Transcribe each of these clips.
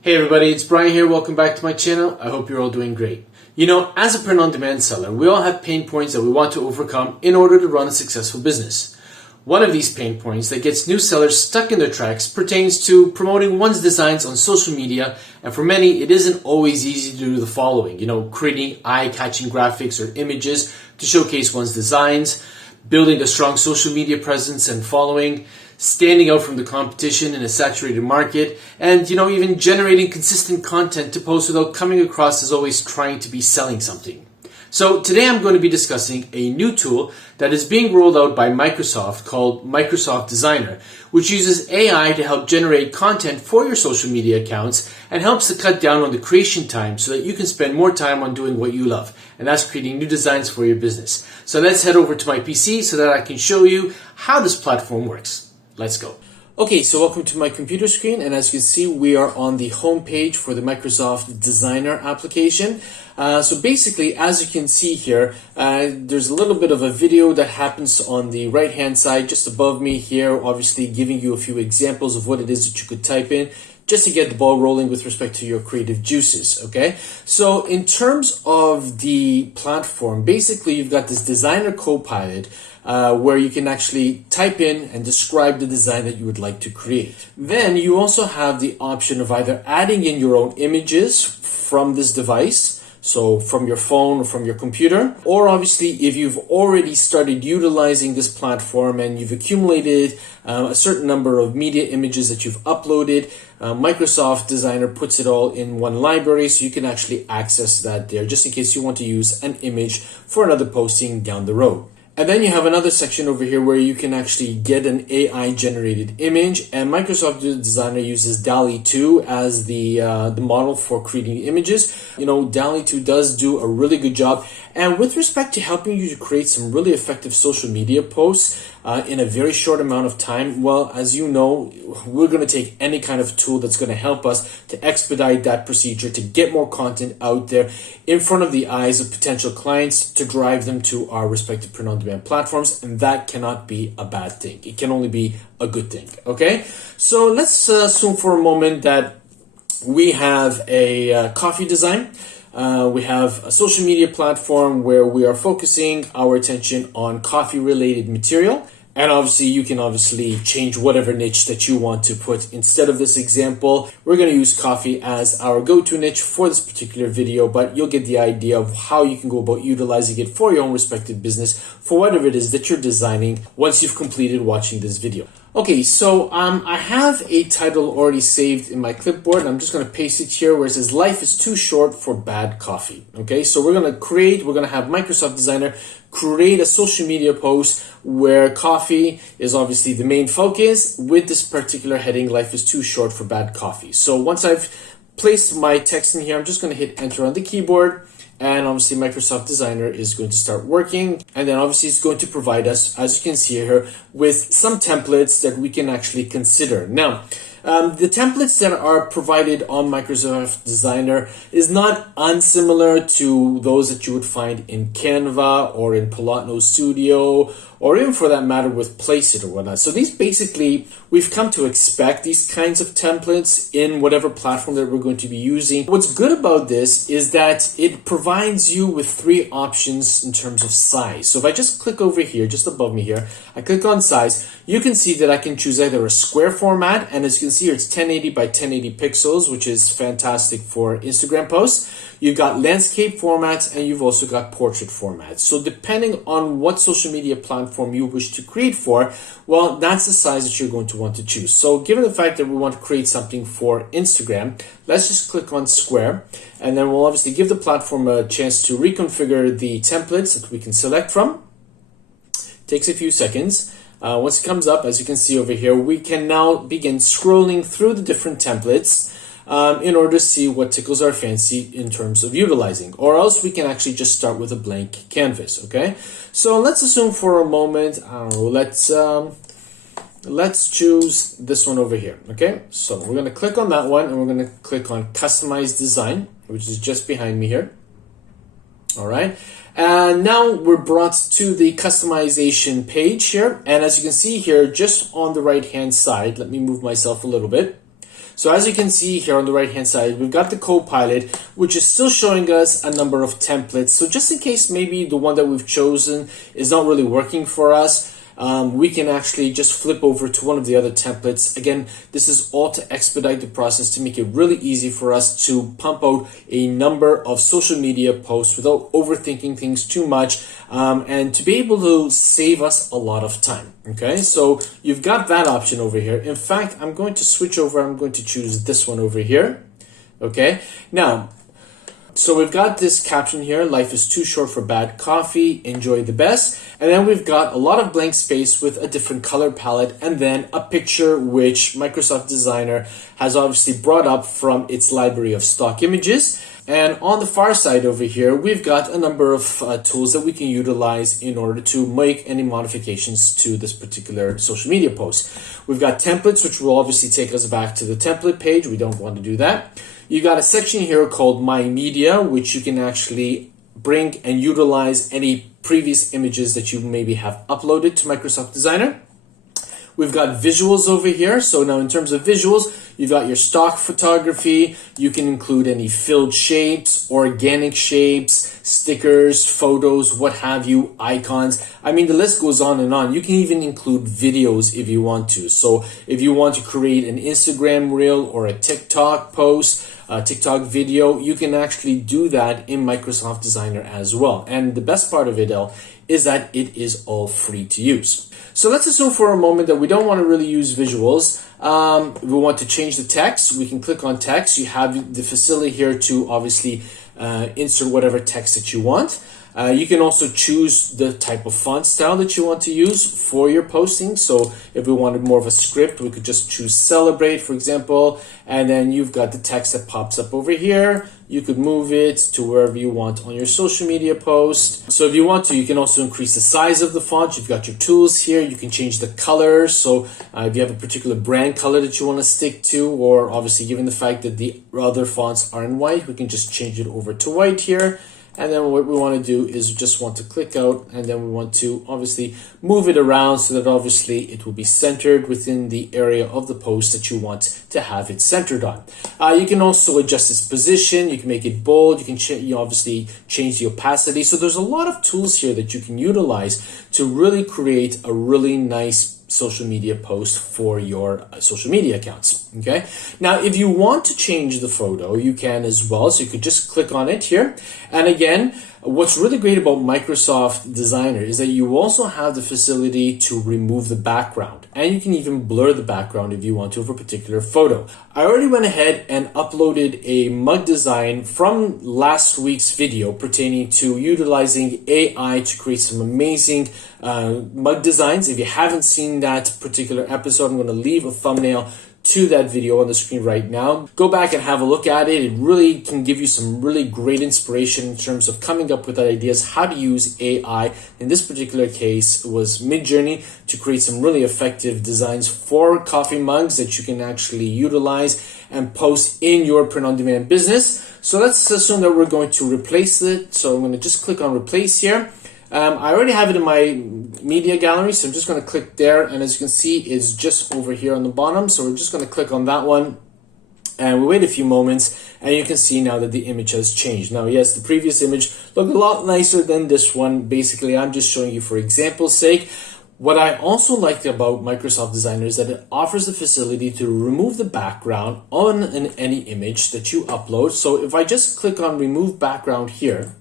Hey everybody, it's Brian here. Welcome back to my channel. I hope you're all doing great. You know, as a print-on-demand seller, we all have pain points that we want to overcome in order to run a successful business. One of these pain points that gets new sellers stuck in their tracks pertains to promoting one's designs on social media, and for many, it isn't always easy to do the following. You know, creating eye-catching graphics or images to showcase one's designs, building a strong social media presence and following, standing out from the competition in a saturated market, and even generating consistent content to post without coming across as always trying to be selling something. So today I'm going to be discussing a new tool that is being rolled out by Microsoft called Microsoft Designer, which uses AI to help generate content for your social media accounts and helps to cut down on the creation time so that you can spend more time on doing what you love, and that's creating new designs for your business. So let's head over to my PC so that I can show you how this platform works. Let's go. Okay, so welcome to my computer screen, and as you can see, we are on the home page for the Microsoft Designer application. So basically, as you can see here, there's a little bit of a video that happens on the right-hand side just above me here, obviously giving you a few examples of what it is that you could type in just to get the ball rolling with respect to your creative juices, okay? So in terms of the platform, basically you've got this Designer Copilot where you can actually type in and describe the design that you would like to create. Then you also have the option of either adding in your own images from this device, so from your phone or from your computer, or obviously if you've already started utilizing this platform and you've accumulated a certain number of media images that you've uploaded, Microsoft Designer puts it all in one library so you can actually access that there just in case you want to use an image for another posting down the road. And then you have another section over here where you can actually get an AI generated image, and Microsoft Designer uses Dall-E 2 as the model for creating images. You know, Dall-E 2 does do a really good job, and with respect to helping you to create some really effective social media posts in a very short amount of time, well, as you know, we're going to take any kind of tool that's going to help us to expedite that procedure, to get more content out there in front of the eyes of potential clients, to drive them to our respective print-on-demand platforms, and that cannot be a bad thing. It can only be a good thing, okay? So let's assume for a moment that we have a coffee design. We have a social media platform where we are focusing our attention on coffee-related material. And obviously, you can change whatever niche that you want to put. Instead of this example, we're going to use coffee as our go-to niche for this particular video, but you'll get the idea of how you can go about utilizing it for your own respective business for whatever it is that you're designing once you've completed watching this video. Okay, so I have a title already saved in my clipboard. I'm just going to paste it here where it says life is too short for bad coffee. Okay, so we're going to have Microsoft Designer create a social media post where coffee is obviously the main focus with this particular heading, life is too short for bad coffee. So once I've placed my text in here, I'm just going to hit enter on the keyboard. And obviously Microsoft Designer is going to start working, and then obviously it's going to provide us, as you can see here, with some templates that we can actually consider. Now, the templates that are provided on Microsoft Designer is not unsimilar to those that you would find in Canva or in Pilatno Studio, or even for that matter with Placeit or whatnot. So these basically, we've come to expect these kinds of templates in whatever platform that we're going to be using. What's good about this is that it provides you with three options in terms of size. So if I just click over here, just above me here, I click on size, you can see that I can choose either a square format, and as you can see here, it's 1080 by 1080 pixels, which is fantastic for Instagram posts. You've got landscape formats, and you've also got portrait formats. So depending on what social media platform you wish to create for, well, that's the size that you're going to want to choose. So given the fact that we want to create something for Instagram, let's just click on square, and then we'll obviously give the platform a chance to reconfigure the templates that we can select from. Takes a few seconds. Once it comes up, as you can see over here, we can now begin scrolling through the different templates in order to see what tickles our fancy in terms of utilizing, or else we can actually just start with a blank canvas. Okay, so let's assume for a moment, I don't know, let's choose this one over here. Okay, so we're going to click on that one, and we're going to click on customize design, which is just behind me here. All right, and now we're brought to the customization page here, and as you can see here, just on the right hand side, let me move myself a little bit. So as you can see here on the right hand side, we've got the Copilot, which is still showing us a number of templates. So just in case maybe the one that we've chosen is not really working for us, we can actually just flip over to one of the other templates. Again, this is all to expedite the process, to make it really easy for us to pump out a number of social media posts without overthinking things too much, and to be able to save us a lot of time. Okay, so you've got that option over here. In fact, I'm going to switch over. I'm going to choose this one over here. Okay, now, so we've got this caption here: life is too short for bad coffee, enjoy the best. And then we've got a lot of blank space with a different color palette, and then a picture which Microsoft Designer has obviously brought up from its library of stock images. And on the far side over here, we've got a number of tools that we can utilize in order to make any modifications to this particular social media post. We've got templates, which will obviously take us back to the template page. We don't want to do that. You got a section here called My Media, which you can actually bring and utilize any previous images that you maybe have uploaded to Microsoft Designer. We've got visuals over here. So now in terms of visuals, you've got your stock photography. You can include any filled shapes, organic shapes, stickers, photos, what have you, icons. I mean, the list goes on and on. You can even include videos if you want to. So if you want to create an Instagram reel or a TikTok post, a TikTok video, you can actually do that in Microsoft Designer as well. And the best part of it all is that it is all free to use. So let's assume for a moment that we don't want to really use visuals. We want to change the text. We can click on text. You have the facility here to obviously insert whatever text that you want. You can also choose the type of font style that you want to use for your posting. So if we wanted more of a script, we could just choose Celebrate, for example, and then you've got the text that pops up over here. You could move it to wherever you want on your social media post. So if you want to, you can also increase the size of the font. You've got your tools here. You can change the color. So if you have a particular brand color that you want to stick to, or obviously given the fact that the other fonts are in white, we can just change it over to white here. And then what we want to do is just want to click out, and then we want to obviously move it around so that obviously it will be centered within the area of the post that you want to have it centered on. You can also adjust its position. You can make it bold. You can obviously change the opacity. So there's a lot of tools here that you can utilize to really create a really nice social media post for your social media accounts. Okay, now if you want to change the photo, you can as well. So you could just click on it here, and again, what's really great about Microsoft Designer is that you also have the facility to remove the background, and you can even blur the background if you want to of a particular photo. I already went ahead and uploaded a mug design from last week's video pertaining to utilizing AI to create some amazing mug designs. If you haven't seen that particular episode, I'm going to leave a thumbnail to that video on the screen right now. Go back and have a look at it. It really can give you some really great inspiration in terms of coming up with ideas how to use AI. In this particular case, it was Midjourney to create some really effective designs for coffee mugs that you can actually utilize and post in your print-on-demand business. So let's assume that we're going to replace it. So I'm going to just click on replace here. I already have it in my media gallery, so I'm just going to click there, and as you can see, it's just over here on the bottom. So we're just going to click on that one, and we wait a few moments, and you can see now that the image has changed. Now, yes, the previous image looked a lot nicer than this one. Basically, I'm just showing you for example's sake. What I also like about Microsoft Designer is that it offers the facility to remove the background on any image that you upload. So if I just click on remove background here,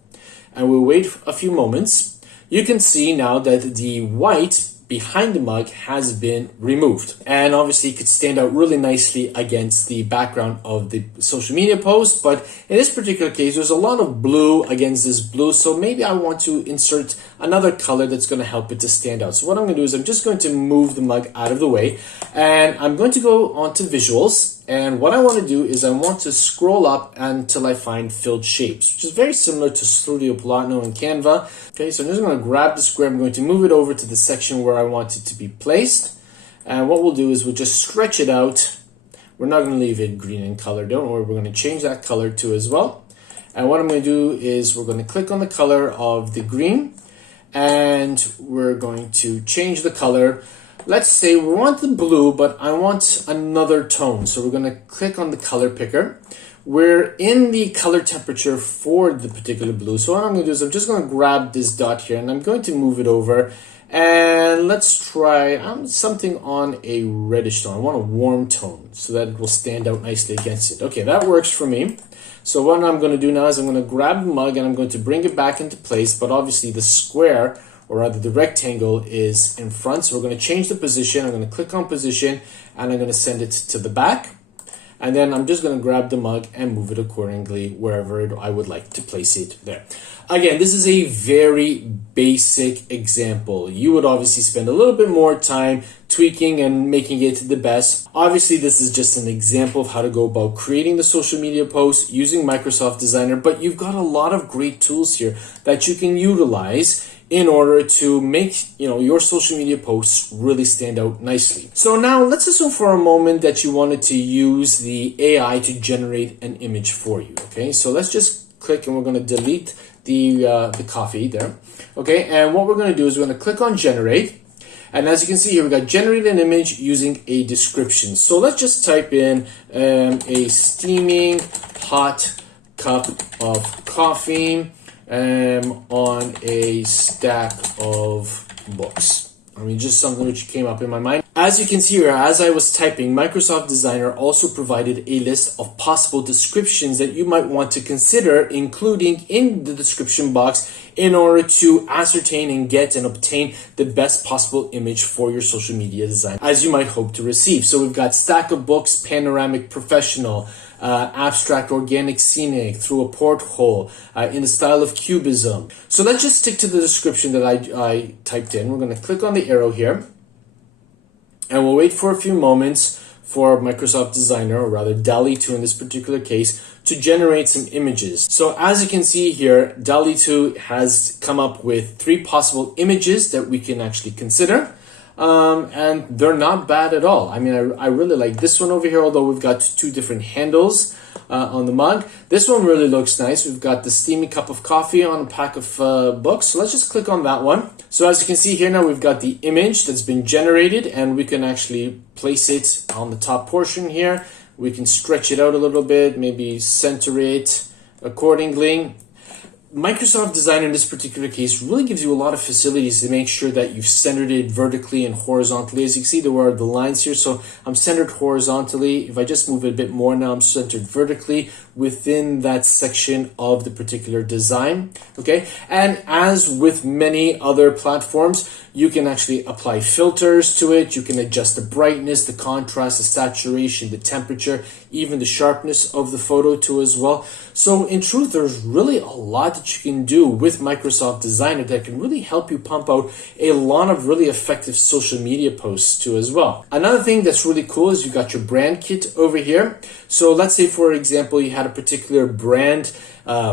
and we'll wait a few moments, you can see now that the white behind the mug has been removed, and obviously it could stand out really nicely against the background of the social media post. But in this particular case, there's a lot of blue against this blue, so maybe I want to insert another color that's going to help it to stand out. So what I'm going to do is I'm just going to move the mug out of the way, and I'm going to go on to visuals. And what I want to do is I want to scroll up until I find filled shapes, which is very similar to Studio Plano and Canva. Okay, so I'm just going to grab the square. I'm going to move it over to the section where I want it to be placed. And what we'll do is we'll just stretch it out. We're not going to leave it green in color. Don't worry, we're going to change that color too as well. And what I'm going to do is we're going to click on the color of the green, and we're going to change the color. let's say we want the blue, but I want another tone. So we're going to click on the color picker. We're in the color temperature for the particular blue. So what I'm going to do is I'm just going to grab this dot here and I'm going to move it over. And let's try something on a reddish tone. I want a warm tone so that it will stand out nicely against it. Okay, that works for me. So what I'm going to do now is I'm going to grab the mug and I'm going to bring it back into place. But obviously the square, or rather the rectangle, is in front. So we're going to change the position. I'm going to click on position and I'm going to send it to the back. And then I'm just going to grab the mug and move it accordingly wherever I would like to place it there. Again, this is a very basic example. You would obviously spend a little bit more time tweaking and making it the best. Obviously, this is just an example of how to go about creating the social media post using Microsoft Designer, but you've got a lot of great tools here that you can utilize in order to make your social media posts really stand out nicely. So now let's assume for a moment that you wanted to use the AI to generate an image for you. Okay, so let's just click and we're going to delete the coffee there. Okay, and what we're going to do is we're going to click on generate. And as you can see here, we got generate an image using a description. So let's just type in a steaming hot cup of coffee on a stack of books. I mean, just something which came up in my mind. As you can see here, as I was typing, Microsoft Designer also provided a list of possible descriptions that you might want to consider including in the description box in order to ascertain and get and obtain the best possible image for your social media design, as you might hope to receive. So we've got stack of books, panoramic professional, abstract organic scenic, through a porthole, in the style of cubism. So let's just stick to the description that I typed in. We're going to click on the arrow here and we'll wait for a few moments for Microsoft Designer, or rather Dall-E 2 in this particular case, to generate some images. So as you can see here, Dall-E 2 has come up with 3 possible images that we can actually consider. And they're not bad at all. I mean, I really like this one over here, although we've got 2 different handles on the mug. This one really looks nice. We've got the steamy cup of coffee on a pack of books. So let's just click on that one. So as you can see here now, we've got the image that's been generated and we can actually place it on the top portion here. We can stretch it out a little bit, maybe center it accordingly. Microsoft Designer in this particular case really gives you a lot of facilities to make sure that you've centered it vertically and horizontally. As you can see, there are the lines here, so I'm centered horizontally. If I just move it a bit more, now I'm centered vertically within that section of the particular design. Okay, and as with many other platforms, you can actually apply filters to it. You can adjust the brightness, the contrast, the saturation, the temperature, even the sharpness of the photo too as well. So in truth, there's really a lot that you can do with Microsoft Designer that can really help you pump out a lot of really effective social media posts too as well. Another thing that's really cool is you got your brand kit over here. So let's say, for example, you had a particular brand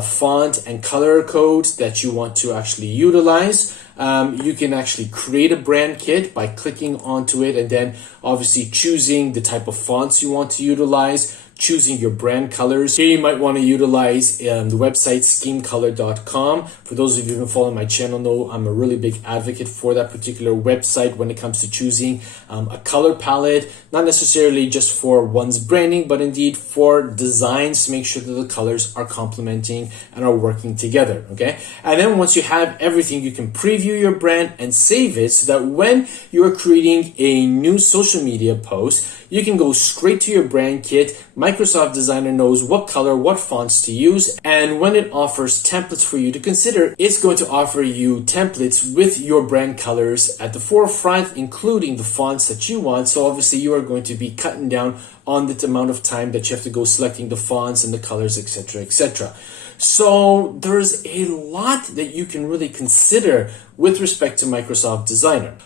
font and color code that you want to actually utilize. You can actually create a brand kit by clicking onto it and then obviously choosing the type of fonts you want to utilize, choosing your brand colors. Here you might want to utilize the website schemecolor.com. For those of you who have been following my channel know I'm a really big advocate for that particular website when it comes to choosing a color palette, not necessarily just for one's branding, but indeed for designs to make sure that the colors are complementing and are working together. Okay, and then once you have everything, you can preview your brand and save it so that when you are creating a new social media post, you can go straight to your brand kit. Microsoft Designer knows what color, what fonts to use, and when it offers templates for you to consider, it's going to offer you templates with your brand colors at the forefront, including the fonts that you want. So obviously you are going to be cutting down on the amount of time that you have to go selecting the fonts and the colors, etc., etc. So there's a lot that you can really consider with respect to Microsoft Designer.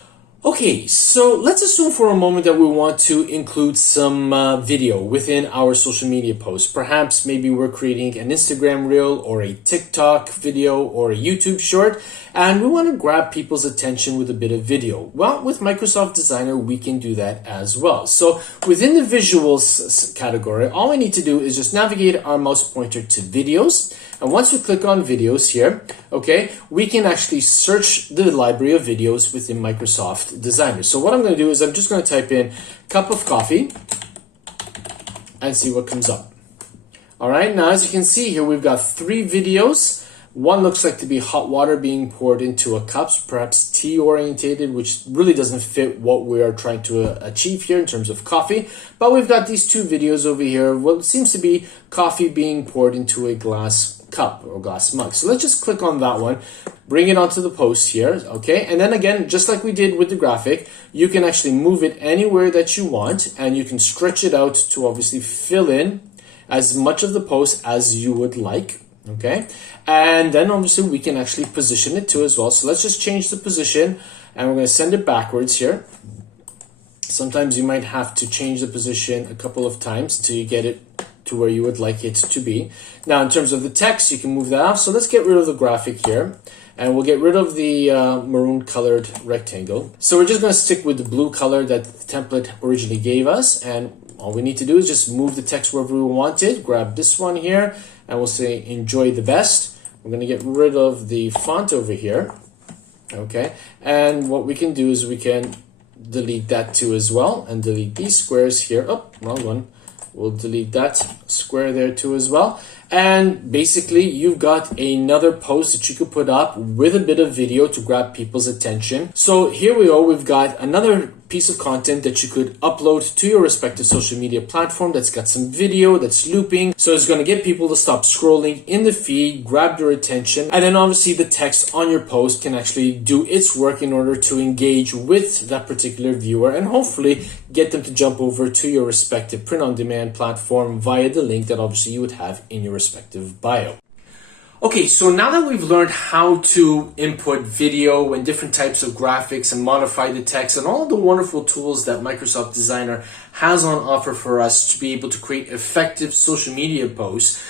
Okay, so let's assume for a moment that we want to include some video within our social media post. Perhaps maybe we're creating an Instagram reel or a TikTok video or a YouTube short, and we want to grab people's attention with a bit of video. Well, with Microsoft Designer, we can do that as well. So within the visuals category, all we need to do is just navigate our mouse pointer to videos. And once we click on videos here, okay, we can actually search the library of videos within Microsoft Microsoft Designer. So what I'm going to do is I'm just going to type in cup of coffee and see what comes up. All right, now as you can see here, we've got 3 videos. One looks like to be hot water being poured into a cup, perhaps tea orientated, which really doesn't fit what we are trying to achieve here in terms of coffee. But we've got these 2 videos over here, what seems to be coffee being poured into a glass cup or glass mug. So let's just click on that one, bring it onto the post here, okay? And then again, just like we did with the graphic, you can actually move it anywhere that you want, and you can stretch it out to obviously fill in as much of the post as you would like. Okay, and then obviously we can actually position it too as well. So let's just change the position, and we're going to send it backwards here. Sometimes you might have to change the position a couple of times until you get it to where you would like it to be. Now in terms of the text, you can move that off. So let's get rid of the graphic here, and we'll get rid of the maroon colored rectangle. So we're just going to stick with the blue color that the template originally gave us, and all we need to do is just move the text wherever we want it. Grab this one here, and we'll say enjoy the best. We're going to get rid of the font over here. Okay, and what we can do is we can delete that too as well, and delete these squares here. Oh, wrong one. We'll delete that square there too as well. And basically you've got another post that you could put up with a bit of video to grab people's attention. So here we are, we've got another piece of content that you could upload to your respective social media platform that's got some video that's looping. So it's going to get people to stop scrolling in the feed, grab their attention, and then obviously the text on your post can actually do its work in order to engage with that particular viewer and hopefully get them to jump over to your respective print-on-demand platform via the link that obviously you would have in your respective bio. Okay, so now that we've learned how to input video and different types of graphics and modify the text and all the wonderful tools that Microsoft Designer has on offer for us to be able to create effective social media posts,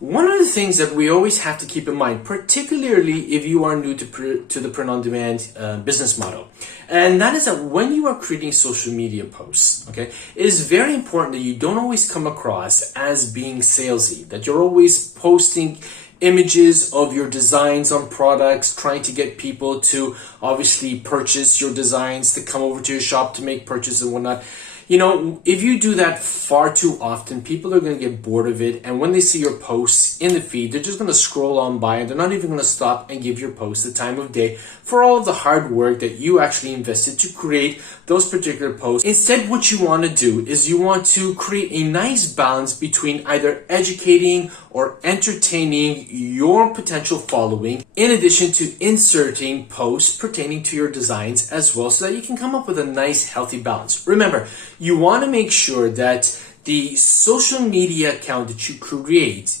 one of the things that we always have to keep in mind, particularly if you are new to the print-on-demand business model, and that is that when you are creating social media posts, okay, it is very important that you don't always come across as being salesy, that you're always posting images of your designs on products, trying to get people to obviously purchase your designs, to come over to your shop to make purchases and whatnot. You know, if you do that far too often, people are going to get bored of it. And when they see your posts in the feed, they're just going to scroll on by and they're not even going to stop and give your post the time of day for all of the hard work that you actually invested to create those particular posts. Instead, what you want to do is you want to create a nice balance between either educating or entertaining your potential following, in addition to inserting posts pertaining to your designs as well, so that you can come up with a nice, healthy balance. Remember, you want to make sure that the social media account that you create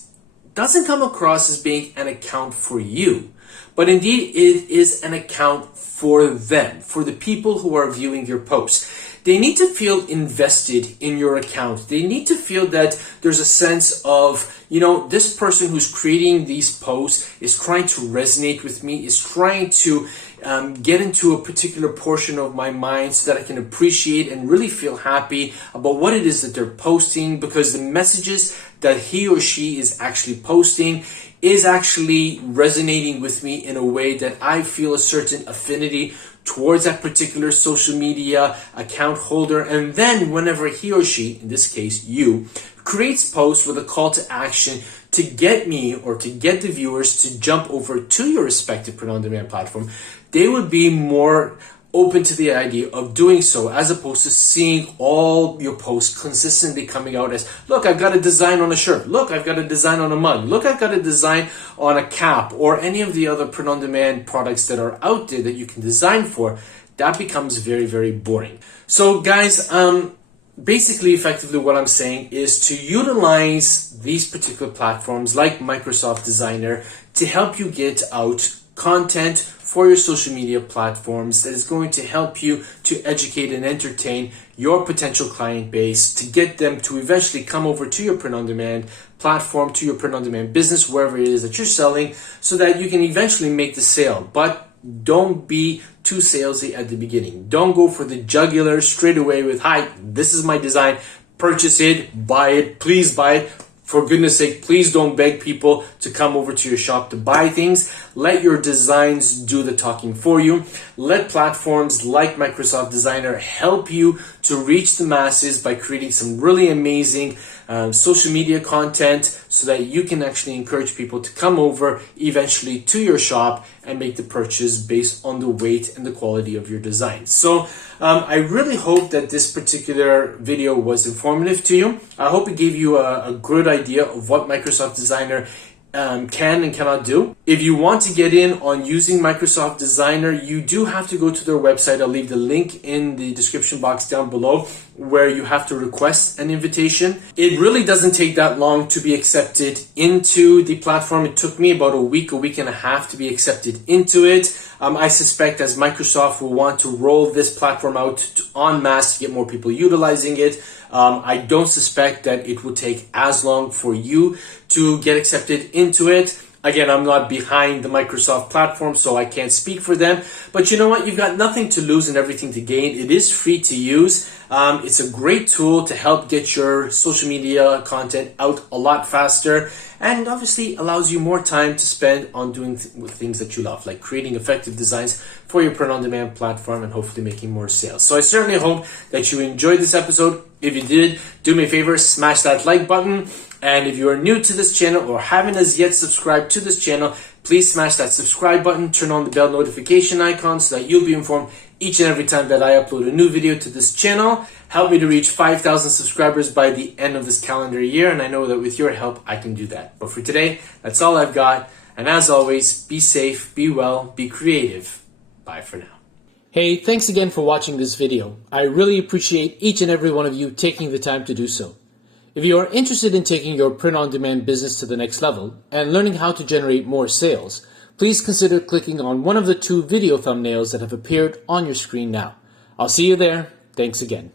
doesn't come across as being an account for you, but indeed it is an account for them, for the people who are viewing your posts. They need to feel invested in your account. They need to feel that there's a sense of, you know, this person who's creating these posts is trying to resonate with me, is trying to get into a particular portion of my mind so that I can appreciate and really feel happy about what it is that they're posting, because the messages that he or she is actually posting is actually resonating with me in a way that I feel a certain affinity towards that particular social media account holder. And then whenever he or she, in this case you, creates posts with a call to action to get me or to get the viewers to jump over to your respective print-on-demand platform, they would be more open to the idea of doing so, as opposed to seeing all your posts consistently coming out as, look, I've got a design on a shirt, look, I've got a design on a mug, look, I've got a design on a cap, or any of the other print-on-demand products that are out there that you can design for. That becomes very, very boring. So guys, basically, effectively what I'm saying is to utilize these particular platforms like Microsoft Designer to help you get out content for your social media platforms that is going to help you to educate and entertain your potential client base, to get them to eventually come over to your print-on-demand platform, to your print-on-demand business, wherever it is that you're selling, so that you can eventually make the sale. But don't be too salesy at the beginning. Don't go for the jugular straight away with, hi, this is my design, purchase it, buy it, please buy it. For goodness sake, please don't beg people to come over to your shop to buy things. Let your designs do the talking for you. Let platforms like Microsoft Designer help you to reach the masses by creating some really amazing social media content so that you can actually encourage people to come over eventually to your shop and make the purchase based on the weight and the quality of your designs. So I really hope that this particular video was informative to you. I hope it gave you a good idea of what Microsoft Designer can and cannot do. If you want to get in on using Microsoft Designer, you do have to go to their website. I'll leave the link in the description box down below where you have to request an invitation. It really doesn't take that long to be accepted into the platform. It took me about a week and a half to be accepted into it. I suspect as Microsoft will want to roll this platform out en masse to get more people utilizing it, I don't suspect that it will take as long for you to get accepted into it. Again, I'm not behind the Microsoft platform, so I can't speak for them. But you know what? You've got nothing to lose and everything to gain. It is free to use. It's a great tool to help get your social media content out a lot faster, and obviously allows you more time to spend on doing things that you love, like creating effective designs for your print-on-demand platform and hopefully making more sales. So I certainly hope that you enjoyed this episode. If you did, do me a favor, smash that like button. And if you are new to this channel or haven't as yet subscribed to this channel, please smash that subscribe button, turn on the bell notification icon so that you'll be informed each and every time that I upload a new video to this channel. Help me to reach 5,000 subscribers by the end of this calendar year, and I know that with your help, I can do that. But for today, that's all I've got. And as always, be safe, be well, be creative. Bye for now. Hey, thanks again for watching this video. I really appreciate each and every one of you taking the time to do so. If you are interested in taking your print-on-demand business to the next level and learning how to generate more sales, please consider clicking on one of the 2 video thumbnails that have appeared on your screen now. I'll see you there. Thanks again.